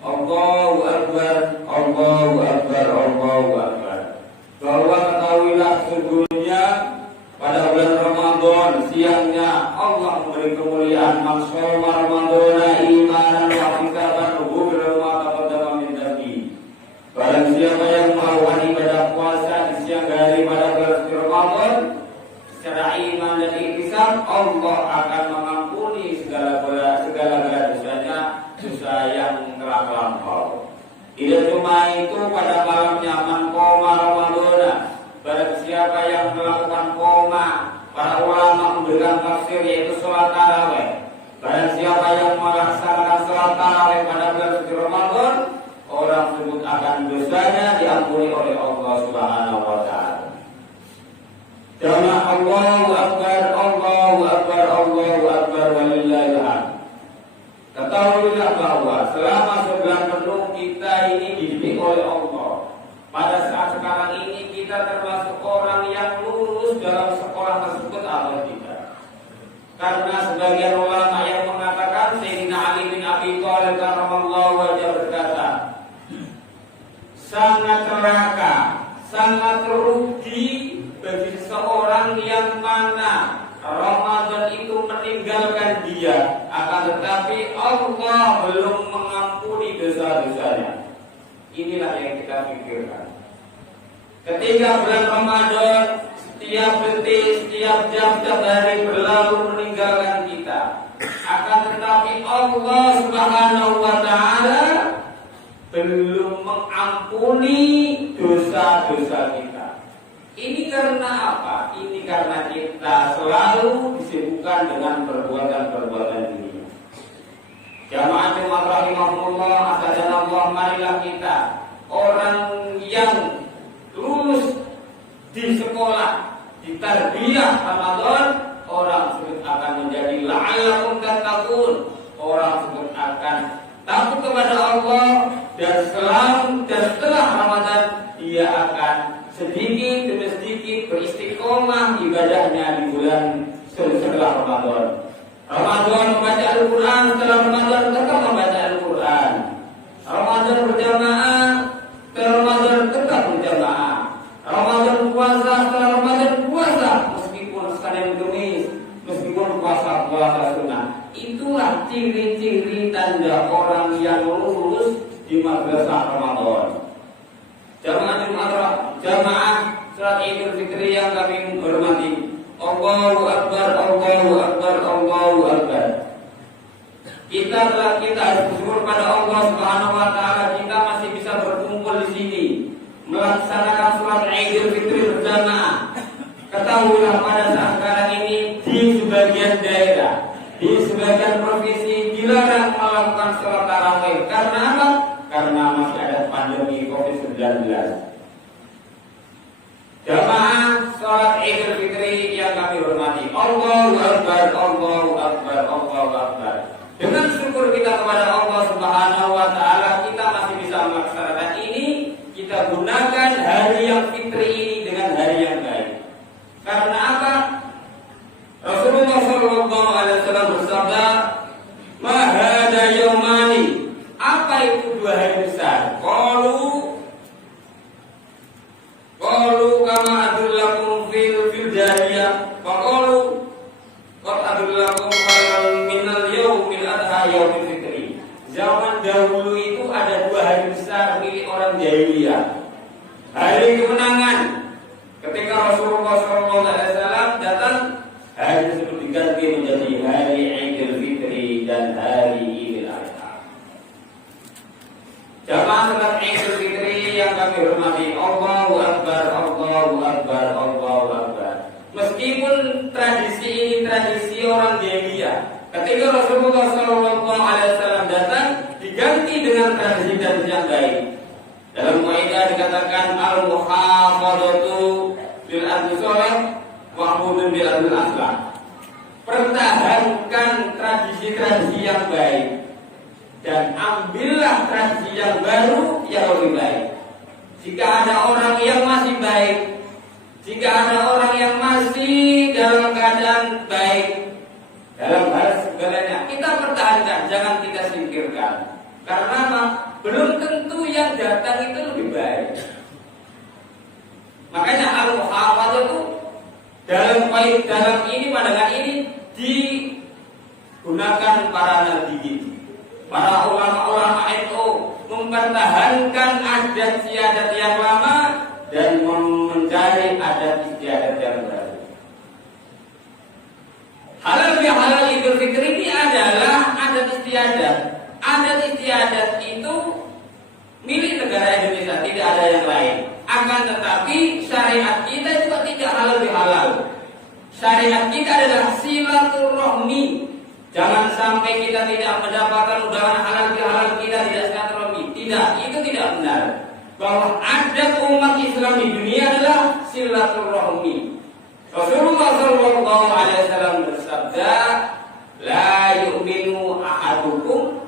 Allahu Akbar, Allahu Akbar, Allahu Barang siapa yang melakukan ibadah puasa di siang hari pada bulan Ramadan secara iman dan ihtisan, Allah akan mengampuni segala dosanya, dosa yang telah terlampau. Tidak cuma itu, pada malamnya man qoma Ramadan, barang siapa yang melakukan qoma, para ulama memberikan tafsir yaitu sholat tarawih. Barang siapa yang melaksanakan sholat tarawih pada bulan suci Ramadan, orang tersebut akan dosanya diampuni oleh Allah Subhanahu wa taala. Jamaah Allahu Akbar, Allahu Akbar, Allahu Akbar, walillahil hamd. Ketahuilah bahwa selama sebulan penuh kita ini dididik oleh Allah. Pada saat sekarang ini kita termasuk orang yang lulus dalam sekolah tersebut atau tidak? Karena sebagian ulama yang mengatakan, Sayyidina Ali bin Abi Thalib karramallahu wajhahu berkata, sangat celaka, sangat rugi bagi seseorang yang mana Ramadan itu meninggalkan dia, akan tetapi Allah belum mengampuni dosa-dosanya. Inilah yang kita pikirkan. Ketika bulan Ramadan, setiap detik, setiap jam, setiap hari berlalu meninggalkan kita, akan tetapi Allah Subhanahu wa taala belum mengampuni dosa-dosa kita. Ini karena apa? Ini karena kita selalu disibukkan dengan perbuatan-perbuatan dunia. Jamaah Jumat rahimahullah, asadana marilah kita orang yang lulus di sekolah, di tarbiyah Ramadan, orang tersebut akan menjadi la'allakum tattaqun. Orang tersebut akan takut kepada Allah, dan setelah Ramadan dia akan sedikit demi sedikit beristiqomah ibadahnya di bulan setelah Ramadan. Ramadan membaca Al-Quran, setelah Ramadan tetap membaca Al-Quran. Ramadan berjamaah, setelah Ramadan tetap berjamaah. Ramadan puasa, setelah Ramadan puasa, meskipun Senin Kamis, meskipun puasa sunnah. Itulah ciri-ciri tanda orang yang lulus di madrasah Ramadan. Jamaah salat Idul Fitri yang kami hormati, Allahu Akbar, Allahu Akbar, Allahu Akbar. Kita harus bersyukur pada Allah Subhanahu wa taala, kita masih bisa berkumpul di sini melaksanakan salat Idul Fitri berjamaah. Ketahuilah pada saat sekarang ini di sebagian daerah, di sebagian provinsi dilarang melakukan salat tarawih. Karena apa? Karena masih ada pandemi COVID-19. Jamaah salat Idul Fitri yang kami hormati, Allahu Akbar, Allahu Akbar, Allahu Akbar. Dengan syukur kita kepada Allah Subhanahu wa taala, kita masih bisa melaksanakan ini. Kita gunakan hari yang fitri ini dengan hari yang baik. Karena apa? Rasulullah sallallahu alaihi wasallam bersabda, "Ma hada yaumani." Apa itu dua hari besar? Qalu kama adullakum fil jahiliyah. Qalu qad adullakum minal yaumil adha yaumil fitri. Zaman dahulu itu ada dua hari besar milik orang jahiliyah. Hari kemenangan. Ketika Rasulullah SAW datang, hari tersebut diganti menjadi hari Idul Fitri dan hari Idul Adha. Jamaah salat Idul Fitri yang kami hormati, Allahu Akbar, Allahu Akbar, Allahu Akbar. Meskipun tradisi ini tradisi orang jahiliyah, ketika Rasulullah SAW datang, diganti dengan tradisi yang baik. Dalam kaidah dikatakan al-muhafadzatu bil adli sholih wa'budun bil adli aslah. Pertahankan tradisi-tradisi yang baik dan ambillah tradisi yang baru yang lebih baik. Jika ada orang yang masih baik, jika ada orang yang masih dalam keadaan baik dalam hal segalanya, kita pertahankan, jangan kita singkirkan. Karena apa? Belum tentu yang datang itu lebih baik. Makanya al-muhafadzah itu dalam pandangan ini digunakan para nabi, para ulama-ulama NU mempertahankan ada adat istiadat yang lama dan mencari adat istiadat yang baru. Halal bihalal Idul Fitri ini adalah adat istiadat. Adat istiadat itu milik negara Indonesia, tidak ada yang lain. Akan tetapi syariat kita juga tidak halal bihalal. Syariat kita adalah silaturahmi. Jangan sampai kita tidak mendapatkan undangan halal bihalal, kita tidak silaturahmi. Tidak, itu tidak benar. Bahwa adat umat Islam di dunia adalah silaturahmi. Rasulullah SAW bersabda, la yu'minu ahadukum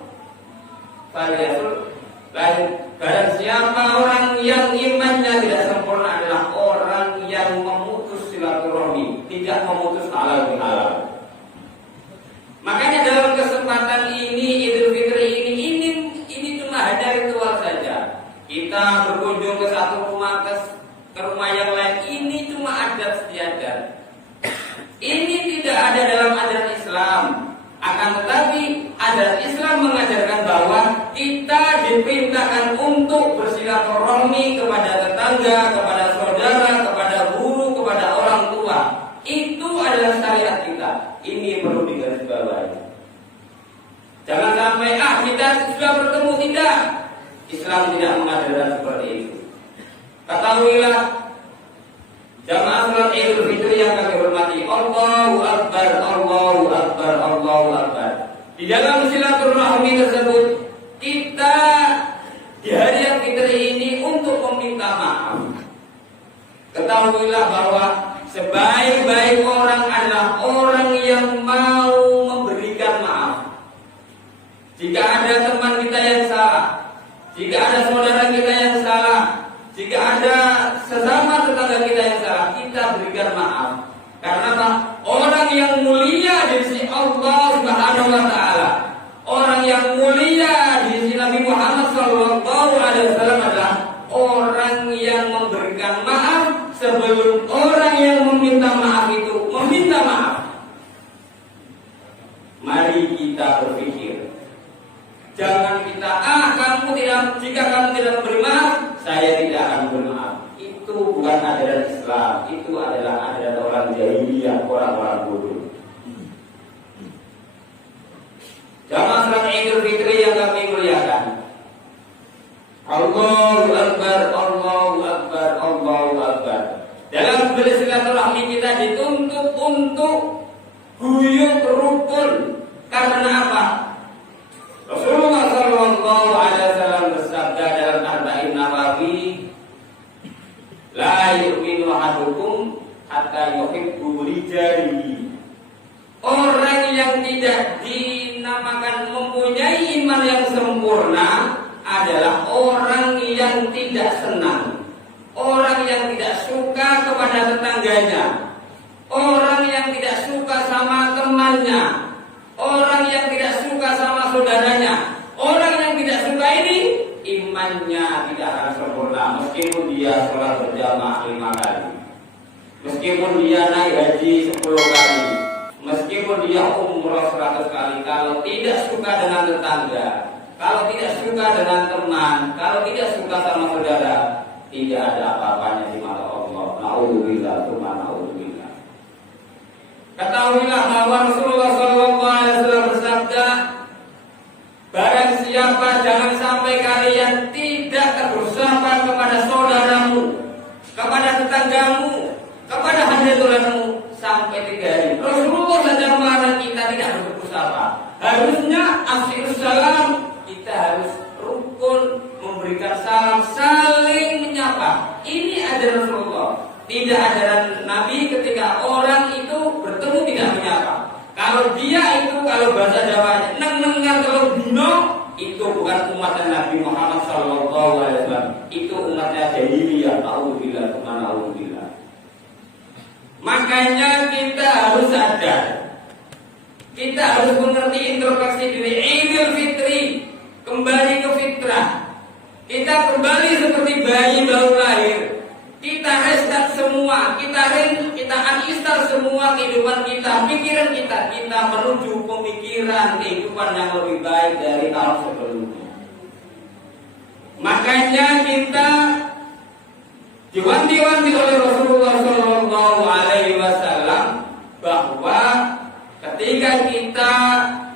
falyasul. Barang siapa orang yang imannya tidak sempurna adalah orang yang memutus silaturahmi, tidak memutus halal bihalal. Makanya dalam kesempatan ini Idul Fitri ini cuma hanya ritual saja. Kita berkunjung ke satu rumah ke rumah yang lain, ini cuma adat istiadat. Ini tidak ada dalam ajaran Islam. Akan tetapi ajaran Islam mengajarkan bahwa kita diperintahkan untuk bersilaturahmi kepada tetangga, kepada saudara, kepada guru, kepada orang tua. Itu adalah syariat kita. Ini perlu digarisbawahi. Jangan sampai kita sudah bertemu, tidak. Islam tidak mengajarkan seperti itu. Ketahuilah jamaah salat Idul Fitri yang kami hormati, Allahu Akbar, Allahu Akbar, Allahu Akbar. Di dalam silaturahmi tersebut kita di hari yang Fitri ini untuk meminta maaf. Ketahuilah bahwa sebaik-baik orang adalah orang yang mau memberikan maaf. Jika ada teman kita yang salah, jika ada saudara kita yang salah, jika ada sesama tetangga kita yang salah, kita berikan maaf. Karena apa? Orang yang mulia di sisi Allah Subhanahu wa taala, orang yang mulia di sisi Nabi Muhammad SAW adalah orang yang memberikan maaf sebelum orang yang meminta maaf itu meminta maaf. Mari kita berpikir. Jangan kita jika kamu tidak memberi maaf, saya tidak akan bermaaf. Itu bukan ajaran Islam, itu adalah ajaran orang jahiliyah, orang-orang bodoh. Jamaah salat Idul Fitri yang kami muliakan, Allahu Akbar, Allahu Akbar, Allahu Akbar. Dalam bersilaturahmi kita dituntut untuk guyub rukun. Karena apa? Rasulullah SAW bersabda dalam Arba'in Nawawi, la yu'minu ahadukum hatta yuhibbu lijarihi. Orang yang tidak dinamakan mempunyai iman yang sempurna adalah orang yang tidak senang, orang yang tidak suka kepada tetangganya, orang yang tidak suka sama temannya, orang yang tidak suka sama saudaranya. Orang yang tidak suka ini imannya tidak akan sempurna meskipun dia sholat berjamaah 5 kali, meskipun dia naik haji 10 kali, meskipun dia umrah 100 kali. Kalau tidak suka dengan tetangga, kalau tidak suka dengan teman, kalau tidak suka sama saudara, tidak ada apa-apanya di mata Allah. Na'udzubillah, na'udzubillah. Ketahuilah bahwa Rasulullah SAW bersabda, barang siapa jangan sampai kalian tidak tersapa kepada saudaramu, kepada tetanggamu, kepada hadiratulahmu sampai 3 hari. Rasulullah saja melarang kita tidak bersapa. Harusnya afshirus salam, kita harus rukun memberikan salam, saling menyapa. Ini ajaran Rasulullah. Tidak ajaran Nabi ketika orang itu bertemu tidak menyapa. Kalau dia itu, kalau bahasa Jawanya neng-nengan kalau dino, itu bukan umat Nabi Muhammad SAW. Itu umatnya jahiliyah. Na'udzubillah, na'udzubillah. Makanya kita harus sadar, kita harus mengerti introspeksi diri. Idul Fitri, kembali ke fitrah. Kita kembali seperti bayi baru lahir. Kita restart semua, kita uninstall semua kehidupan kita, pikiran kita menuju pemikiran kehidupan yang lebih baik dari tahun sebelumnya. Makanya kita diwanti-wanti oleh Rasulullah Shallallahu Alaihi Wasallam bahwa ketika kita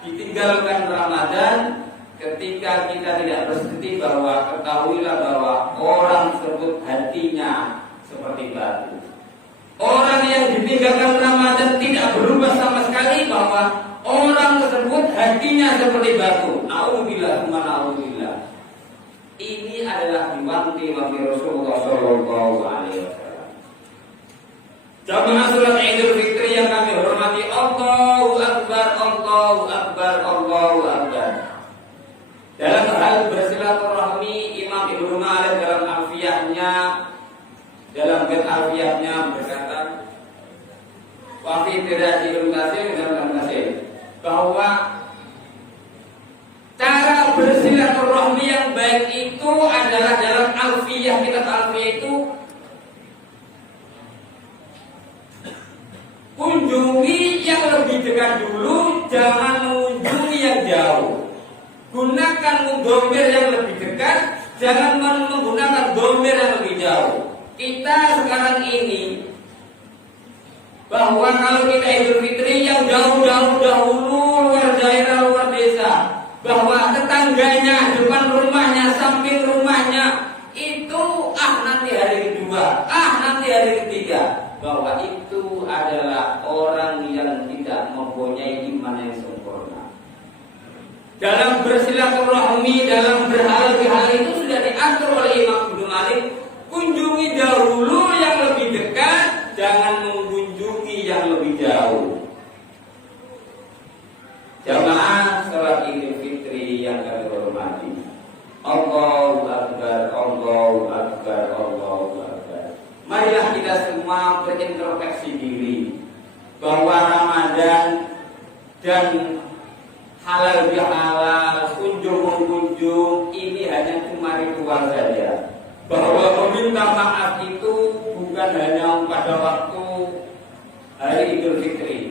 ditinggalkan Ramadan, ketika kita tidak bersedih, bahwa ketahuilah bahwa orang tersebut hatinya seperti batu. Orang yang ditinggalkan Ramadan tidak berubah sama sekali, bahwa orang tersebut hatinya seperti batu. Nauzubillah, nauzubillah. Ini adalah diwanti-wanti Rasulullah Shallallahu Alaihi Wasallam. Jamaah salat Idul Fitri yang kami hormati, Allahu Akbar, Allahu Akbar, Allahu Akbar. Dalam hal bersilaturahmi, Imam Ibnu Malik dalam alfiyahnya berkata, wa fi tirajil kasir dalam kasir, bahwa cara bersilaturahmi yang baik itu adalah dalam alfiyah, kitab alfiyah itu, kunjungi yang lebih dekat dulu, jangan mengunjungi yang jauh. Gunakan domir yang lebih dekat, jangan menggunakan domir yang lebih jauh. Kita sekarang ini, bahwa kalau kita Idul Fitri yang jauh-jauh dahulu, luar daerah, luar desa, bahwa tetangganya, depan rumahnya, samping rumahnya, itu nanti hari kedua, nanti hari ketiga, bahwa itu adalah orang yang tidak mempunyai iman yang sempurna. Dalam bersilaturahmi, dalam berhal-hal itu sudah diatur oleh Imam Ibnu Malik, kunjungi dahulu yang lebih dekat, jangan mengunjungi yang lebih jauh. Jamaah salat Idul Fitri yang kami hormati, Allahu Akbar, Allahu Akbar, Allahu Akbar. Marilah kita semua berintrospeksi diri bahwa Ramadan dan halal bihalal, kunjung ini hanya cuma ritual saja. Bahwa meminta maaf itu bukan hanya pada waktu hari Idul Fitri.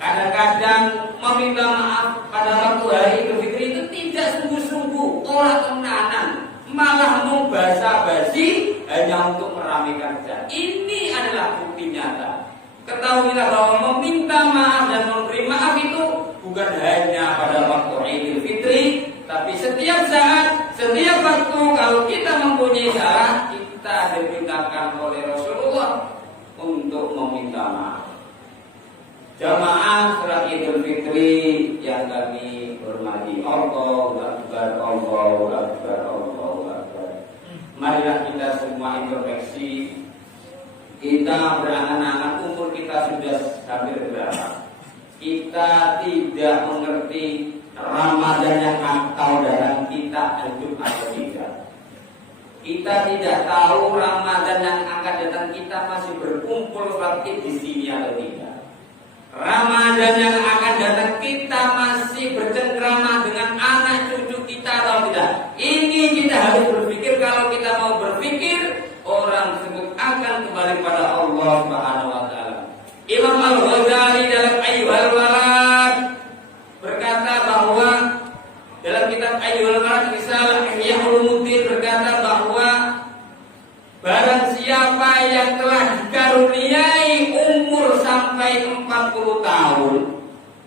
Kadang-kadang meminta maaf pada waktu hari Idul Fitri itu tidak sungguh-sungguh, orang tenanan, malah mau basa-basi hanya untuk meramaikan saja. Ini adalah bukti nyata. Ketahuilah bahwa meminta maaf dan memberi maaf itu bukan hanya pada waktu Idul Fitri, tapi setiap saat, setiap waktu. Kalau kita mempunyai salah, kita diperintahkan oleh Rasulullah untuk meminta maaf. Jamaah salat Idul Fitri yang kami hormati, Allahu Akbar, Allahu Akbar, Allahu Akbar. Marilah kita semua introspeksi. Kita berangan-angan umur kita sudah hampir berapa? Kita tidak mengerti Ramadan yang akan datang kita hidup atau tidak. Kita tidak tahu Ramadan yang akan datang kita masih berkumpul lagi di sini atau tidak. Ramadan yang akan datang kita masih bercengkrama dengan anak cucu kita atau tidak. Ini kita harus berpikir. Kalau kita mau berpikir, orang tersebut akan kembali kepada Allah Subhanahu wa taala. Imam Al-Ghazali dalam Ayyuhal Walad berkata bahwa dalam kitab Ayyuhal Walad Risalah Ihya Ulumuddin berkata bahwa barang siapa yang telah dikaruniai umur sampai 40 tahun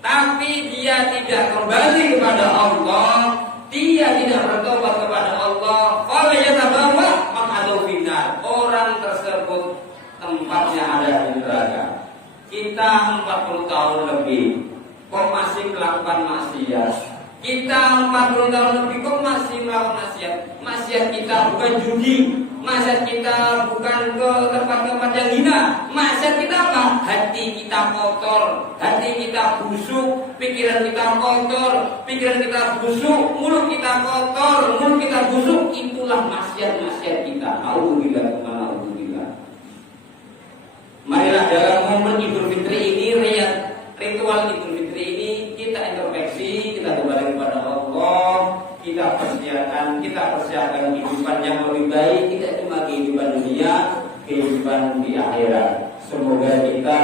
tapi dia tidak kembali kepada Allah, dia tidak bertobat kepada Allah, fala yatabawwa maq'adahu finnar. Orang tersebut tempatnya ada di neraka. Kita 40 tahun lebih kok masih melakukan maksiat. Kita 40 tahun lebih kok masih melakukan maksiat. Maksiat kita bukan judi, maksiat kita bukan ke tempat-tempat yang hina. Maksiat kita apa? Hati kita kotor, hati kita busuk, pikiran kita kotor, pikiran kita busuk, mulut kita kotor, mulut kita busuk. Itulah maksiat-maksiat kita. Auzubillah, auzubillah. Marilah dalam momen Idul Fitri ini, ritual Idul Fitri ini, kita introspeksi, kita kembali kepada Allah, kita persiapkan kehidupan yang lebih baik, tidak cuma kehidupan dunia, kehidupan di akhirat. Semoga kita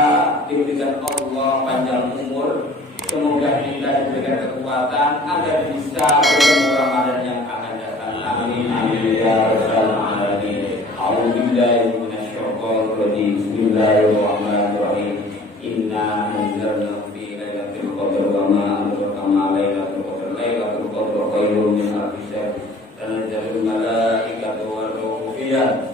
diberikan Allah panjang umur, semoga kita diberikan kekuatan agar bisa bertemu Ramadan yang akan datang. Amin. amin amin ya rabbal alamin. A'udzubillahi minasyaitonir rajim. Bismillahirrahmanirrahim. Inna anzalnahu fi lailatul qadr wa ma adraka ma lailatul qadr. Lailatul qadr khairun min alfi syahr. Tanazzalul malaikatu war ruhu fiha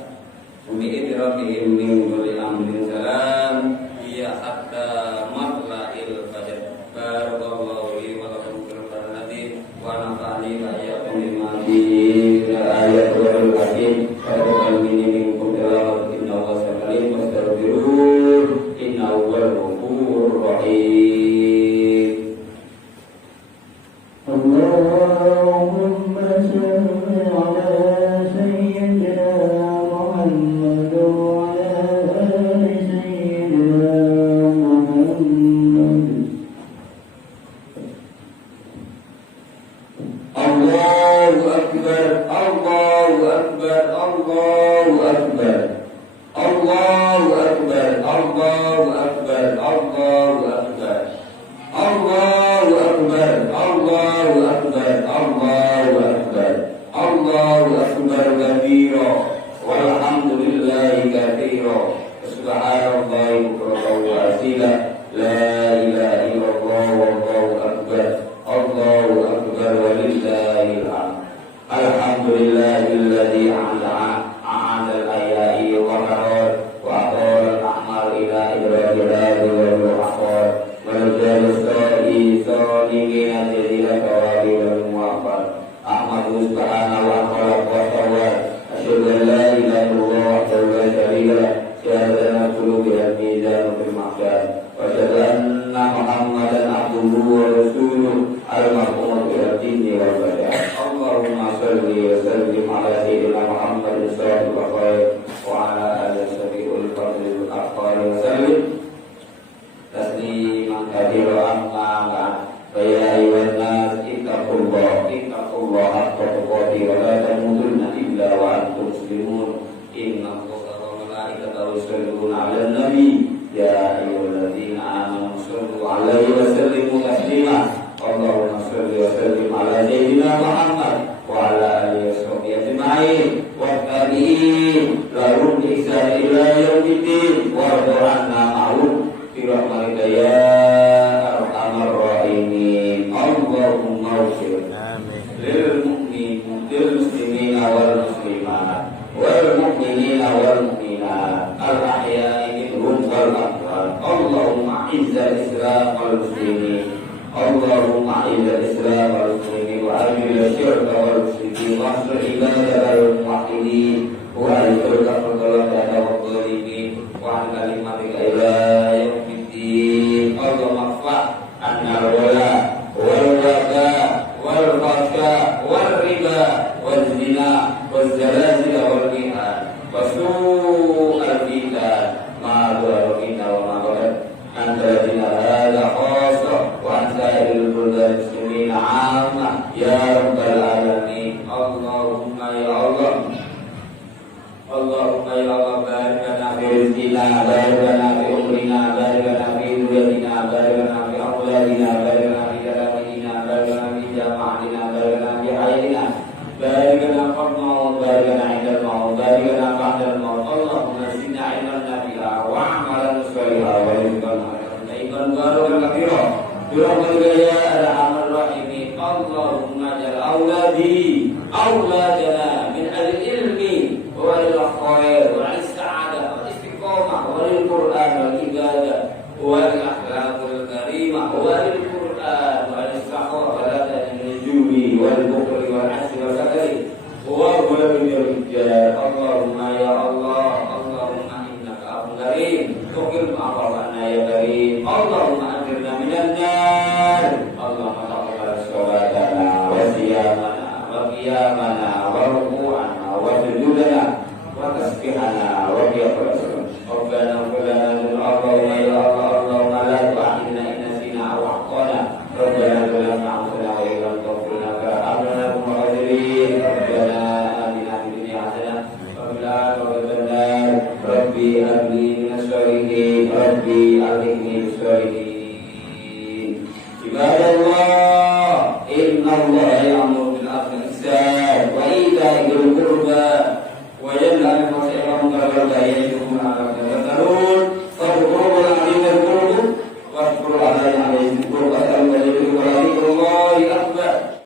bi'idrabihim min kulli amrin salam hiya hatta matla'il fajr. Barakallahu li wa lakum fil qur'ani wa nafa'ani wa iyyakum bima fihi ayatul hakim. Taqabbal minni minkum tilawat innahu sami'un wastaghfirun innahu huwal ghafurur rahim. Allahumma shalli ala sayyidina Muhammad wa ala ali sayyidina Muhammad. Allahu akbar, Allahu akbar, Allahu akbar, Allahu akbar, Allahu akbar, Allahu akbar, Allahu akbar, Allahu akbar, Allahu akbar, Allahu akbar kabira, walhamdulillahi katsira, subhanallahi bukratan wa asila, la ilaha illallah wallahu akbar, Allahu akbar walillahil hamd. Alhamdulillahilladzi a'ana al-aya'i wa qarar wa aqara al-a'mal ila idraji wal aqar wal jalsa'i salimin jadila kawabi wal muwafaq. Ahmadu subhanahu wa ta'ala wa tawar. Asyhadu an la ilaha illallah wa la syarika lah. Syahadana qulubi al-mizan fil mahsyar. Wa asyhadu anna Muhammadan abduhu wa rasuluh al-mab'uts ila dinni wal badan. Allahumma shalli wa sallim ala sayyidina Muhammadin sallallahu alaihi wa ala alihi wasallam fadlil aqwali wa sallim tasliman katsiran amma ba'd. Fa ya ayyuhan nas ittaqullaha haqqa tuqatih wa la tamutunna illa wa antum muslimun. Inna Allaha wa malaikatahu yusholluna 'alan nabi ya ayyuhalladzina amanu shallu 'alaihi wa sallimu taslima. Allahumma shalli wa sallim ala sayyidina Muhammad wa ala alihi washabbihi ajma'in wa tabi'in lahum bi ihsan ila yaumiddin wa radana ma'hum bi rahmatika ya arhamar rahimin. Allahumma ighfir lil muslimina wal muslimat wal mu'minina wal mu'minat al ahya'i minhum wal amwat. Allahumma izzil islam wal muslimin. Allahumma a'idil Islam wal muslimin wa azil syirka wal musyrikin wa ansur ibadakal muwahhidin wa anzur kafaratal dzalimin wa an kalimatika ila yaumiddin. Allahumma fa anna wala wal waka wal fasha wal riba wal zina wal zalazil wal mihan wa su'al fitan ma dharina wa ma qadar anta dina hadha khassa wa anta ilal muslimin amma ya rabbal alamin. Allahumma ya Allah, Allahumma ya Allah, barik lana fi rizqina, barik lana fi umrina, barik lana fi dhurriyyatina, barik lana fi awladina, barik lana fi jasadina, barik lana fi jama'atina, barik lana fi hayatina, barik lana qabla maut, barik lana indal maut, barik lana ba'dal maut. Allahumma zidna ilman nafi'a wa amalan shalihan wa rizqan tayyiban mubarakan katsiran bi rahmatika ya arhamar rahimin. Allahumma ja'al auladana min al-ilmi wal khair wal sa'adah wal istiqamah wal qur'an wal ibadah wal akhlaqul karimah wal qur'an wal istiqamah wal tajannudi wal bukhli wal asri wal sakari wa wal rijal. Allahumma ya Allah, Allahumma innaka afuwwun karim tuqil ma'afana ya karim. Allahumma ajirna minan nar. Allahumma taqabbal salatana wa siyamana wa qiyamana wa ruku'ana wa sujudana wa tasbihana wa qiyamana. Rabbana qulana min Allahumma ya Allah, Allahumma la tu'akhidna in nasina aw akhtana. Rabbana la ta'khudna wa la tughfirna farhamna wa qadirin. Rabbana atina fid dunya hasanah wa fil akhirati hasanah. Rabbi habli minas sholihin, Rabbi alhiqni bis sholihin. Ibadallah, inna Allah ya'muru bil 'adli wal ihsan wa ita'i ila